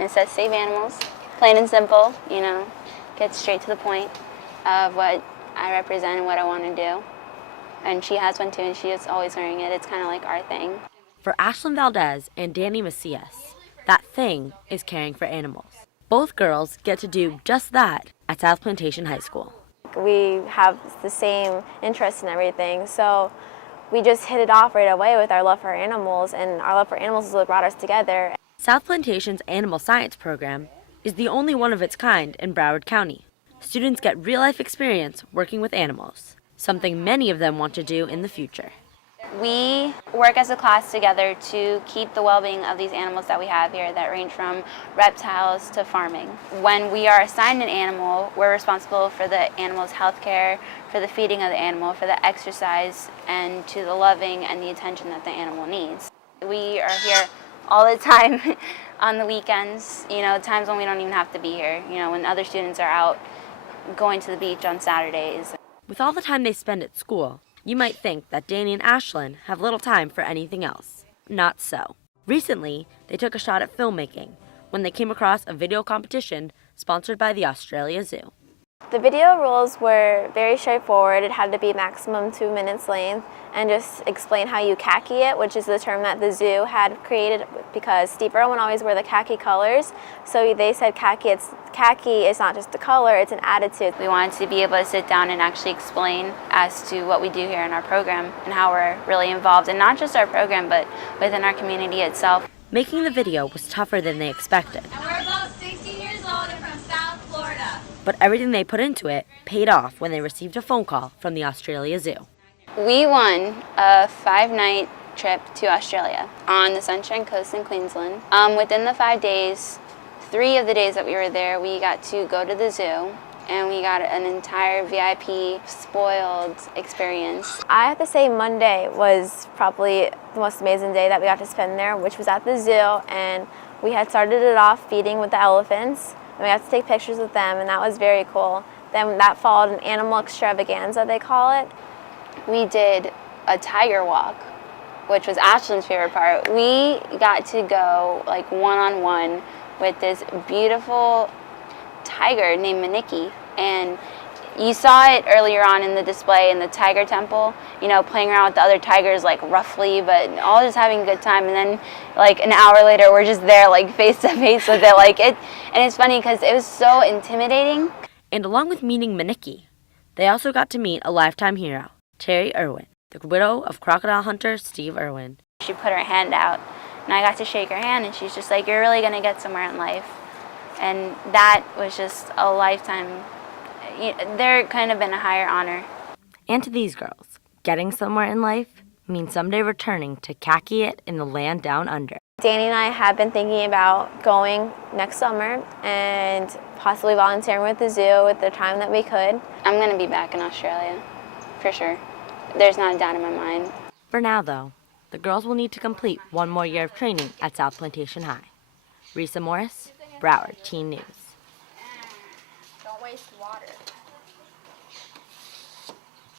And it says save animals. Plain and simple, you know, get straight to the point of what I represent and what I want to do. And she has one too, and she is always wearing it. It's kind of like our thing. For Ashlyn Valdez and Danny Macias, that thing is caring for animals. Both girls get to do just that at South Plantation High School. We have the same interests and everything, so we just hit it off right away with our love for animals, and our love for animals is what brought us together. South Plantation's Animal Science program is the only one of its kind in Broward County. Students get real-life experience working with animals, something many of them want to do in the future. We work as a class together to keep the well-being of these animals that we have here that range from reptiles to farming. When we are assigned an animal, we're responsible for the animal's health care, for the feeding of the animal, for the exercise, and to the loving and the attention that the animal needs. We are here all the time on the weekends, you know, times when we don't even have to be here, you know, when other students are out going to the beach on Saturdays. With all the time they spend at school, you might think that Danny and Ashlyn have little time for anything else. Not so. Recently, they took a shot at filmmaking when they came across a video competition sponsored by the Australia Zoo. The video rules were very straightforward. It had to be maximum 2 minutes length and just explain how you khaki it, which is the term that the zoo had created because Steve Irwin always wore the khaki colors. So they said khaki is not just a color, it's an attitude. We wanted to be able to sit down and actually explain as to what we do here in our program and how we're really involved in not just our program, but within our community itself. Making the video was tougher than they expected. And we're about 16 years old and from South Florida. But everything they put into it paid off when they received a phone call from the Australia Zoo. We won a 5-night trip to Australia on the Sunshine Coast in Queensland. Within the 5 days, 3 of the days that we were there, we got to go to the zoo and we got an entire VIP spoiled experience. I have to say Monday was probably the most amazing day that we got to spend there, which was at the zoo, and we had started it off feeding with the elephants, and we got to take pictures with them, and that was very cool. Then that followed an animal extravaganza, they call it. We did a tiger walk, which was Ashlyn's favorite part. We got to go like one-on-one with this beautiful tiger named Maniki, and you saw it earlier on in the display in the tiger temple, you know, playing around with the other tigers like roughly, but all just having a good time. And then like an hour later we're just there like face to face with it, like it. And it's funny because it was so intimidating. And along with meeting Maniki, they also got to meet a lifetime hero, Terry Irwin, the widow of crocodile hunter Steve Irwin. She put her hand out and I got to shake her hand, and she's just like, you're really gonna get somewhere in life. And that was just a lifetime. There couldn't have been a higher honor. And to these girls, getting somewhere in life means someday returning to khaki it in the land down under. Danny and I have been thinking about going next summer and possibly volunteering with the zoo with the time that we could. I'm going to be back in Australia, for sure. There's not a doubt in my mind. For now, though, the girls will need to complete one more year of training at South Plantation High. Risa Morris, Broward Teen News. Don't waste water.